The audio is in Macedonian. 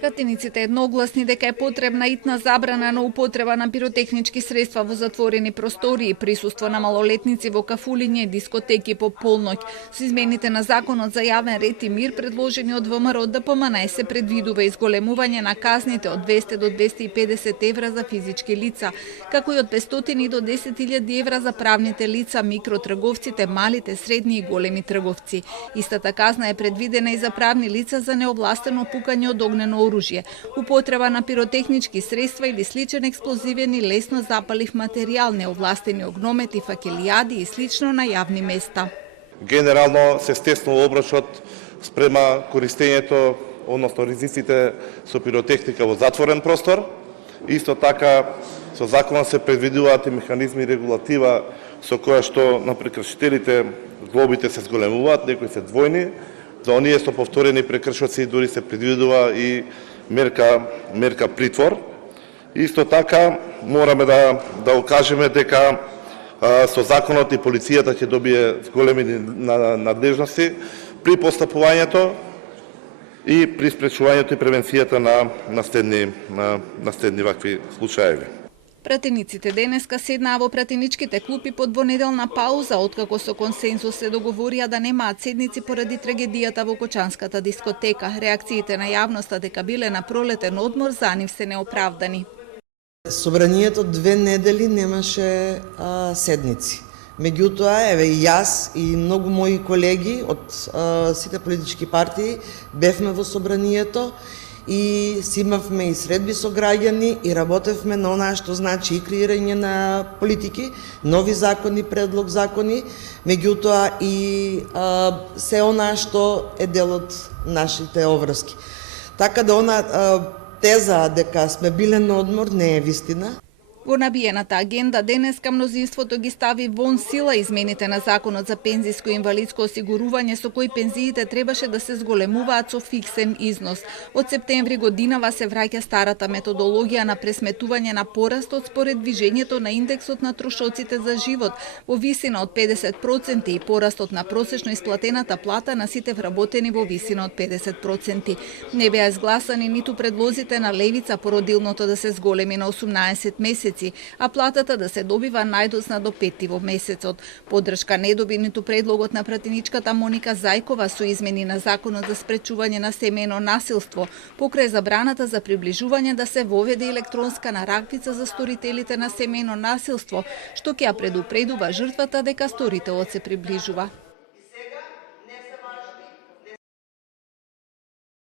Пратениците едногласни дека е потребна итна забрана на употреба на пиротехнички средства во затворени простории, присуство на малолетници во кафулиња и дискотеки по полноќ. Со измените на Законот за јавен ред и мир предложени од ВМРО ДПМН се предвидува изголемување на казните од 200 до 250 евра за физички лица, како и од 500 до 10.000 евра за правните лица, микротрговците, малите, средни и големи трговци. Истата казна е предвидена и за правни лица за неовластено пукање од огнено оружје, употреба на пиротехнички средства или сличен експлозивен и лесно запалив материјал, неовластени огномети, факелијади и слично на јавни места. Генерално се стеснува обрачот спрема користењето, односно ризиците со пиротехника во затворен простор. Исто така, со законот се предвидуваат и механизми и регулатива со која што на прекршителите глобите се зголемуваат, некои се двојни. За оние со повторени прекршоци дури се предвидува и мерка притвор. Исто така мораме да укажеме дека со законот и полицијата ќе добие зголемени надлежности при постапувањето и при спречувањето и превенцијата на наследни вакви случаеви. Пратениците денеска седнаа во пратеничките клупи под двонеделна пауза, откако со консензус се договорија да немаат седници поради трагедијата во Кочанската дискотека. Реакциите на јавноста дека биле на пролетен одмор за нив се неоправдани. Собранието 2 недели немаше седници. Меѓутоа, еве и јас и многу мои колеги од сите политички партии бевме во собранието и си имавме и средби со граѓани и работевме на онаа што значи и креирање на политики, нови закони, предлог закони, меѓутоа и се онаа што е дел од нашите обврски. Така да онаа теза дека сме биле на одмор не е вистина. Во набиената агенда денеска мнозинството ги стави вон сила измените на Законот за пензиско и инвалидско осигурување со кои пензиите требаше да се зголемуваат со фиксен износ. Од септември годинава се враќа старата методологија на пресметување на порастот според движењето на индексот на трошоците за живот во висина од 50% и порастот на просечно исплатената плата на сите вработени во висина од 50%. Не беа изгласани ниту предлозите на левица породилното да се зголеми на 18 месеци, а платата да се добива најдоцна до 5 во месецот. Поддршка не доби ниту предлогот на пратеничката Моника Зајкова со измени на Законот за спречување на семејно насилство, покрај забраната за приближување да се воведе електронска нараквица за сторителите на семејно насилство, што ќе ја предупредува жртвата дека сторителот се приближува.